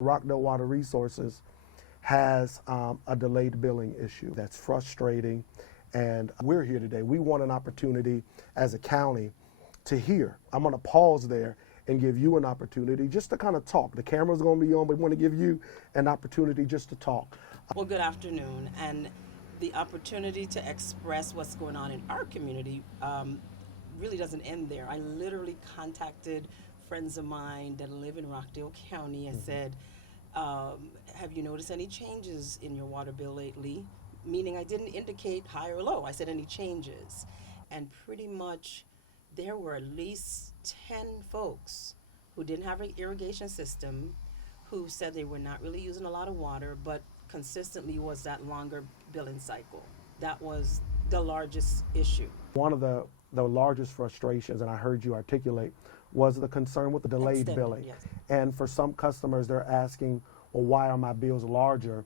Rockdale Water Resources has a delayed billing issue that's frustrating, and we're here today. We want an opportunity as a county to hear. I'm going to pause there and give you an opportunity just to kind of talk. The camera's going to be on, but we want to give you an opportunity just to talk. Well, good afternoon, and the opportunity to express what's going on in our community really doesn't end there. I literally contacted friends of mine that live in Rockdale County and said, have you noticed any changes in your water bill lately? Meaning I didn't indicate high or low. I said any changes. And pretty much there were at least 10 folks who didn't have an irrigation system, who said they were not really using a lot of water, but consistently was that longer billing cycle. That was the largest issue. One of the largest frustrations, and I heard you articulate, was the concern with the delayed billing. Yes. And for some customers, they're asking, well, why are my bills larger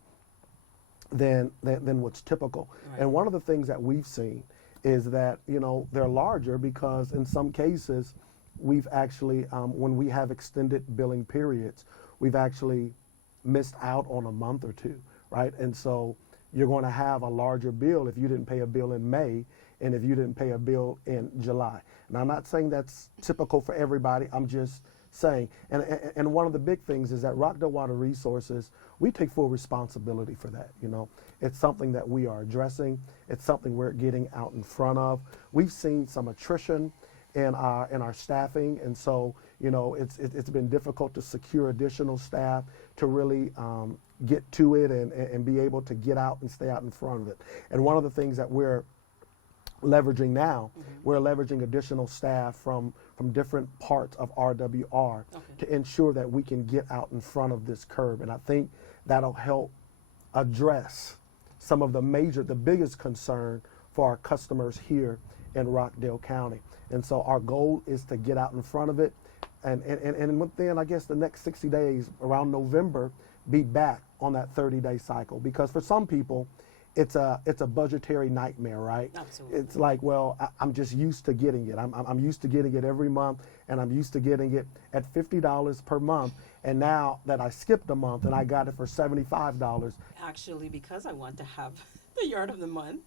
than what's typical? Right. And one of the things that we've seen is that, they're larger because in some cases, we've actually, when we have extended billing periods, we've actually missed out on a month or two, right? And so you're going to have a larger bill if you didn't pay a bill in May and if you didn't pay a bill in July. Now, I'm not saying that's typical for everybody. I'm just saying, and one of the big things is that Rockdale Water Resources, we take full responsibility for that. It's something that we are addressing. It's something we're getting out in front of. We've seen some attrition in our staffing, and so it's been difficult to secure additional staff to really get to it and be able to get out and stay out in front of it. And one of the things that we're leveraging now, we're leveraging additional staff from different parts of RWR to ensure that we can get out in front of this curve. And I think that'll help address some of the biggest concern for our customers here in Rockdale County. And so our goal is to get out in front of it and within, I guess, the next 60 days, around November, be back on that 30-day cycle. Because for some people, it's a budgetary nightmare, right? Absolutely. It's like, well, I'm just used to getting it. I'm used to getting it every month, and I'm used to getting it at $50 per month. And now that I skipped a month and I got it for $75. Actually, because I want to have the yard of the month,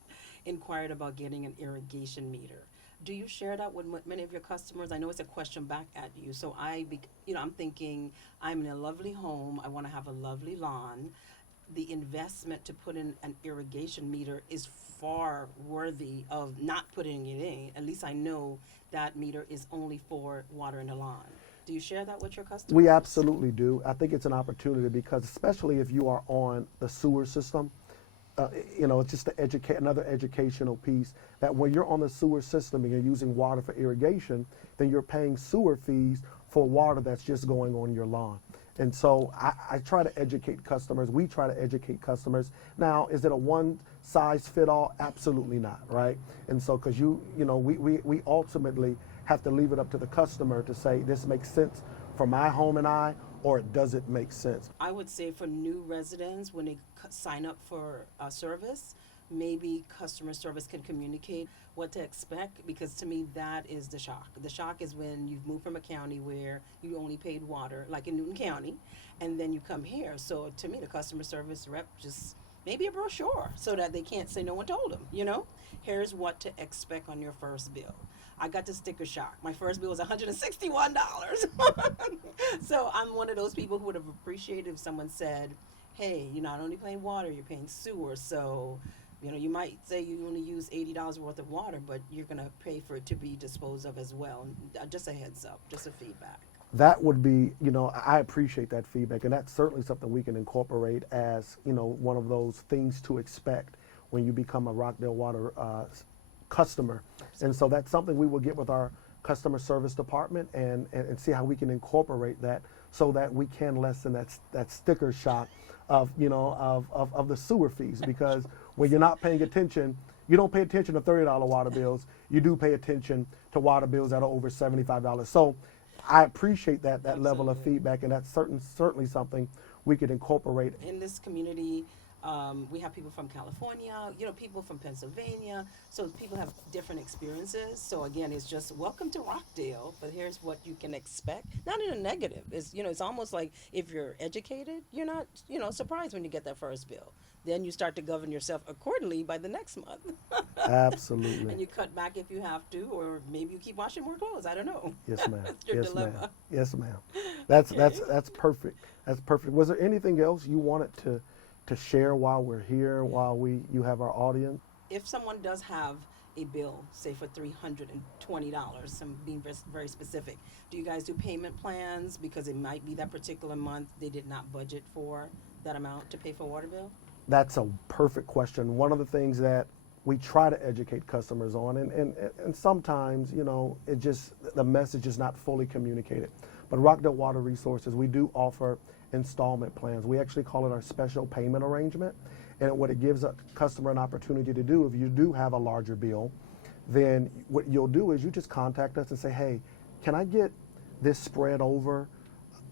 inquired about getting an irrigation meter. Do you share that with many of your customers? I know it's a question back at you. So I'm thinking, I'm in a lovely home. I want to have a lovely lawn. The investment to put in an irrigation meter is far worthy of not putting it in. At least I know that meter is only for water in the lawn. Do you share that with your customers? We absolutely do. I think it's an opportunity because, especially if you are on the sewer system, it's just another educational piece that when you're on the sewer system and you're using water for irrigation, then you're paying sewer fees for water that's just going on your lawn. And so I try to educate customers. We try to educate customers. Now, is it a one-size-fit-all? Absolutely not, right? And so, because we ultimately have to leave it up to the customer to say, this makes sense for my home and I, or it doesn't make sense. I would say for new residents, when they sign up for a service, maybe customer service can communicate what to expect, because to me that is the shock. The shock is when you've moved from a county where you only paid water, like in Newton County, and then you come here. So to me, the customer service rep just maybe a brochure so that they can't say no one told them, Here's what to expect on your first bill. I got the sticker shock. My first bill was $161. So I'm one of those people who would have appreciated if someone said, hey, you're not only paying water, you're paying sewer. So, you might say you only use $80 worth of water, but you're going to pay for it to be disposed of as well. Just a heads up, just a feedback. That would be, I appreciate that feedback, and that's certainly something we can incorporate as, one of those things to expect when you become a Rockdale Water customer. Absolutely. And so that's something we will get with our customer service department and see how we can incorporate that so that we can lessen that sticker shock of the sewer fees. Because when you're not paying attention, you don't pay attention to $30 water bills. You do pay attention to water bills that are over $75. So I appreciate that level of feedback, and that's certainly something we could incorporate. In this community, We have people from California, people from Pennsylvania. So people have different experiences. So again, it's just welcome to Rockdale, but here's what you can expect. Not in a negative. It's almost like if you're educated, you're not, surprised when you get that first bill. Then you start to govern yourself accordingly by the next month. Absolutely. And you cut back if you have to, or maybe you keep washing more clothes. I don't know. Yes, ma'am. That's your Yes, dilemma. ma'am. Yes, ma'am. That's perfect. That's perfect. Was there anything else you wanted to share while we're here, while you have our audience? If someone does have a bill, say for $320, I'm being very specific, do you guys do payment plans? Because it might be that particular month they did not budget for that amount to pay for a water bill? That's a perfect question. One of the things that we try to educate customers on, and sometimes, the message is not fully communicated. But Rockdale Water Resources, we do offer installment plans. We actually call it our special payment arrangement. And what it gives a customer an opportunity to do, if you do have a larger bill, then what you'll do is you just contact us and say, hey, can I get this spread over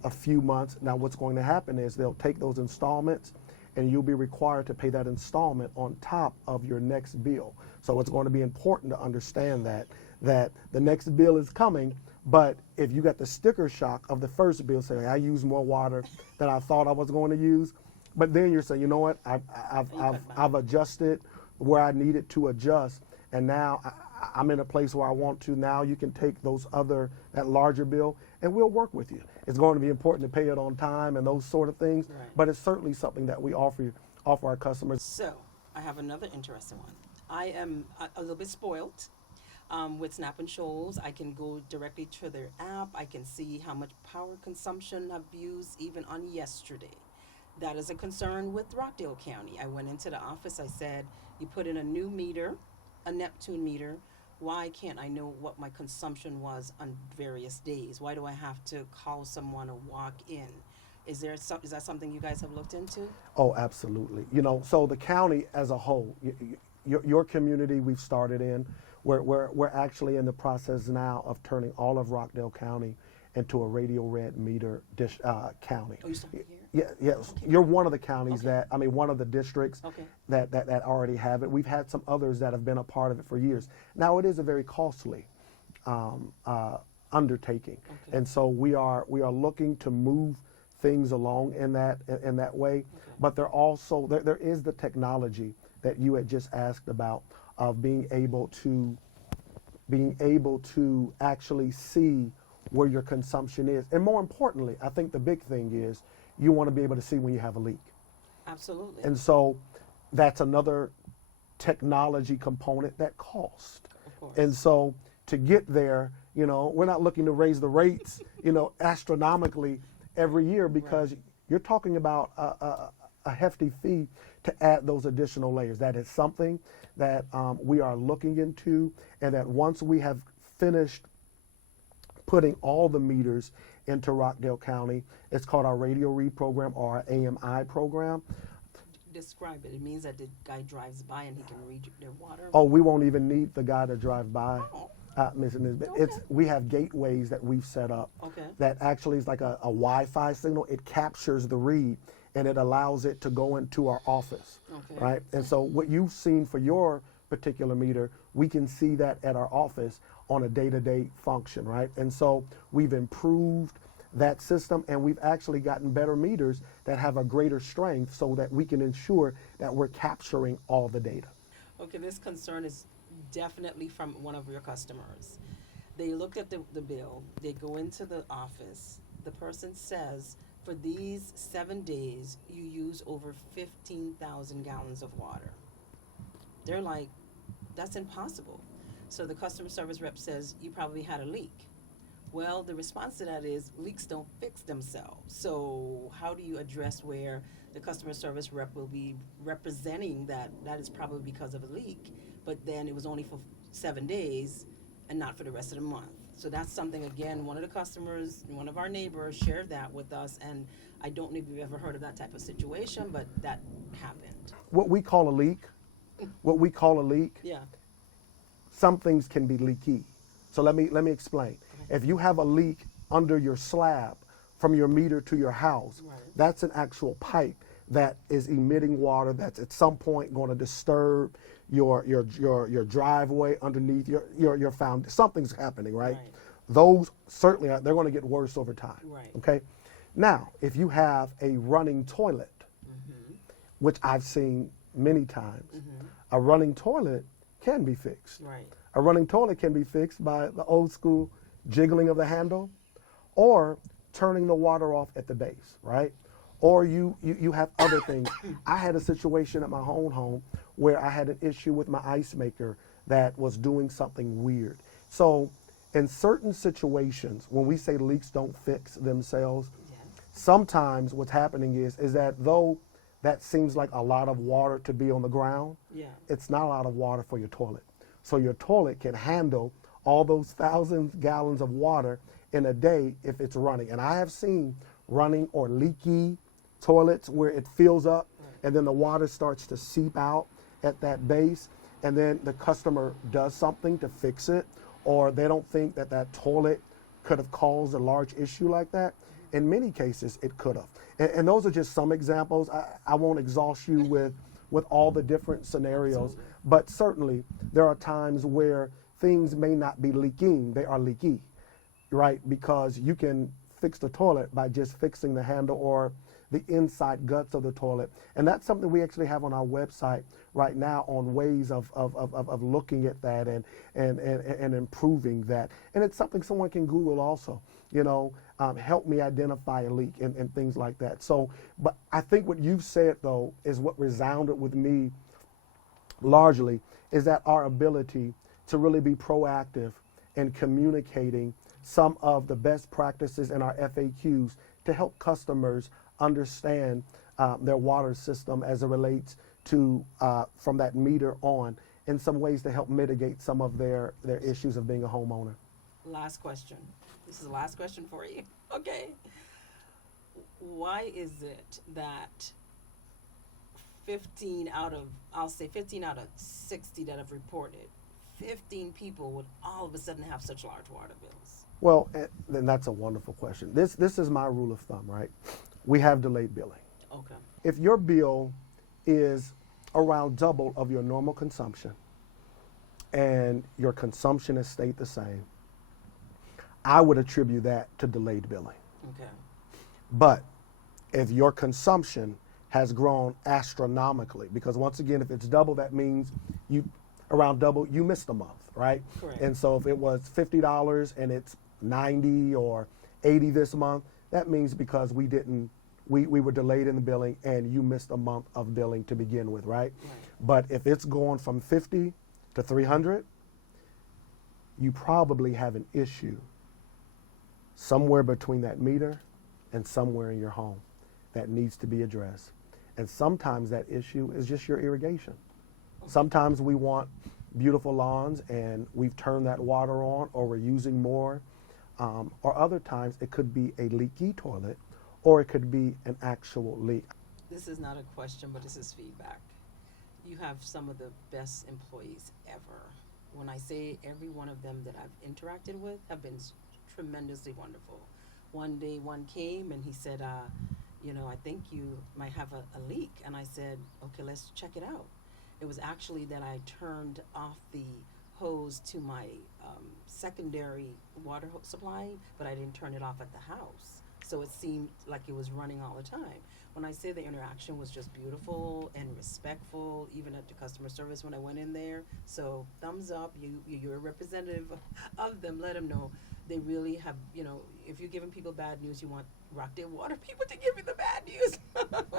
a few months? Now what's going to happen is they'll take those installments and you'll be required to pay that installment on top of your next bill. So it's going to be important to understand that the next bill is coming, but if you got the sticker shock of the first bill saying, I use more water than I thought I was going to use, but then you're saying, you know what, I've adjusted where I needed to adjust, and now I'm in a place where I want to. Now you can take that larger bill, and we'll work with you. It's going to be important to pay it on time and those sort of things, right. But it's certainly something that we offer our customers. So I have another interesting one. I am a little bit spoiled with Snap and Shoals. I can go directly to their app. I can see how much power consumption I've used even on yesterday. That is a concern with Rockdale County. I went into the office. I said, you put in a new meter, a Neptune meter. Why can't I know what my consumption was on various days? Why do I have to call someone or walk in? Is that something you guys have looked into? Oh, absolutely. So the county as a whole, your community we've started in, we're actually in the process now of turning all of Rockdale County into a radio red meter county. Oh, you still here? Yeah, yes. Okay. You're one of the counties one of the districts that already have it. We've had some others that have been a part of it for years. Now it is a very costly undertaking, and so we are looking to move things along in that way. Okay. But there is the technology that you had just asked about of being able to actually see where your consumption is, and more importantly, I think the big thing is you want to be able to see when you have a leak. Absolutely. And so that's another technology component that costs. Of course. And so to get there, we're not looking to raise the rates, astronomically every year, because right. You're talking about a hefty fee to add those additional layers. That is something that we are looking into, and that once we have finished putting all the meters into Rockdale County, it's called our radio read program, or our AMI program. Describe it. It means that the guy drives by and he can read their water. Oh, we won't even need the guy to drive by. Oh. Ms. Nisbett. Okay. We have gateways that we've set up that actually is like a Wi-Fi signal. It captures the read and it allows it to go into our office, right? And so what you've seen for your particular meter, we can see that at our office on a day-to-day function, right? And so we've improved that system, and we've actually gotten better meters that have a greater strength so that we can ensure that we're capturing all the data. Okay, this concern is definitely from one of your customers. They looked at the bill, they go into the office, the person says, for these 7 days, you use over 15,000 gallons of water. They're like, that's impossible. So the customer service rep says, you probably had a leak. Well, the response to that is, leaks don't fix themselves. So how do you address where the customer service rep will be representing that is probably because of a leak, but then it was only for 7 days and not for the rest of the month? So that's something, again, one of the customers, one of our neighbors shared that with us, and I don't know if you've ever heard of that type of situation, but that happened. What we call a leak, yeah. Some things can be leaky. So let me explain. If you have a leak under your slab from your meter to your house, that's an actual pipe that is emitting water that's at some point going to disturb your driveway underneath your found. Something's happening, right? Right. Those certainly are, they're going to get worse over time. Right. Okay. Now, if you have a running toilet, which I've seen many times, a running toilet can be fixed. Right. A running toilet can be fixed by the old school jiggling of the handle or turning the water off at the base, right? Or you have other things. I had a situation at my own home where I had an issue with my ice maker that was doing something weird. So in certain situations, when we say leaks don't fix themselves, Yes. sometimes what's happening is that though that seems like a lot of water to be on the ground, Yeah. it's not a lot of water for your toilet. So your toilet can handle all those thousands gallons of water in a day if it's running. And I have seen running or leaky toilets where it fills up and then the water starts to seep out at that base, and then the customer does something to fix it, or they don't think that that toilet could have caused a large issue like that. In many cases, it could have. And those are just some examples. I won't exhaust you with all the different scenarios, Absolutely. but certainly there are times where things may not be leaking, they are leaky, right? Because you can fix the toilet by just fixing the handle or the inside guts of the toilet. And that's something we actually have on our website right now on ways of looking at that and improving that. And it's something someone can Google also, help me identify a leak and things like that. So, but I think what you've said though is what resounded with me largely is that our ability to really be proactive in communicating some of the best practices in our FAQs to help customers understand their water system as it relates to from that meter on, in some ways to help mitigate some of their issues of being a homeowner. Last question. This is the last question for you. Okay. Why is it that 15 out of 60 that have reported, 15 people would all of a sudden have such large water bills? Well, then that's a wonderful question. This is my rule of thumb, right? We have delayed billing. Okay. If your bill is around double of your normal consumption and your consumption has stayed the same, I would attribute that to delayed billing. Okay. But if your consumption has grown astronomically, because once again, if it's double, that means around double, you missed a month, right? Correct. And so if it was $50 and it's 90 or 80 this month, that means because we were delayed in the billing and you missed a month of billing to begin with, right? But if it's going from 50 to 300, you probably have an issue somewhere between that meter and somewhere in your home that needs to be addressed. And sometimes that issue is just your irrigation. Sometimes we want beautiful lawns and we've turned that water on or we're using more. Or other times it could be a leaky toilet or it could be an actual leak. This is not a question, but this is feedback. You have some of the best employees ever. When I say every one of them that I've interacted with have been tremendously wonderful. One day one came and he said, I think you might have a leak. And I said, okay, let's check it out. It was actually that I turned off the hose to my secondary water supply, but I didn't turn it off at the house. So it seemed like it was running all the time. When I say the interaction was just beautiful and respectful, even at the customer service when I went in there. So thumbs up, you're a representative of them. Let them know they really have, if you're giving people bad news, you want Rockdale Water people to give you the bad news.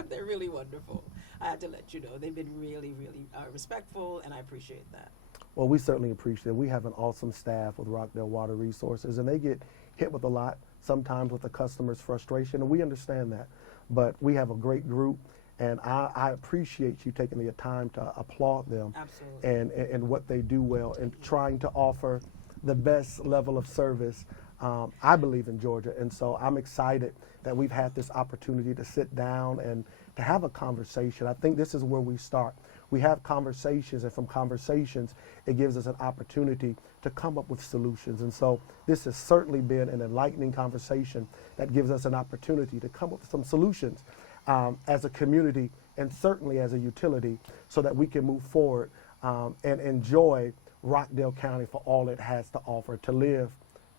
They're really wonderful. I had to let you know. They've been really, really respectful, and I appreciate that. Well, we certainly appreciate it. We have an awesome staff with Rockdale Water Resources, and they get hit with a lot, sometimes with the customer's frustration, and we understand that. But we have a great group, and I appreciate you taking the time to applaud them. Absolutely. and what they do well and trying to offer the best level of service, I believe, in Georgia. And so I'm excited that we've had this opportunity to sit down and to have a conversation. I think this is where we start. We have conversations, and from conversations, it gives us an opportunity to come up with solutions. And so this has certainly been an enlightening conversation that gives us an opportunity to come up with some solutions. as a community and certainly as a utility so that we can move forward and enjoy Rockdale County for all it has to offer, to live,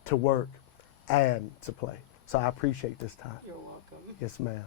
to work, and to play. So I appreciate this time. You're welcome. Yes, ma'am.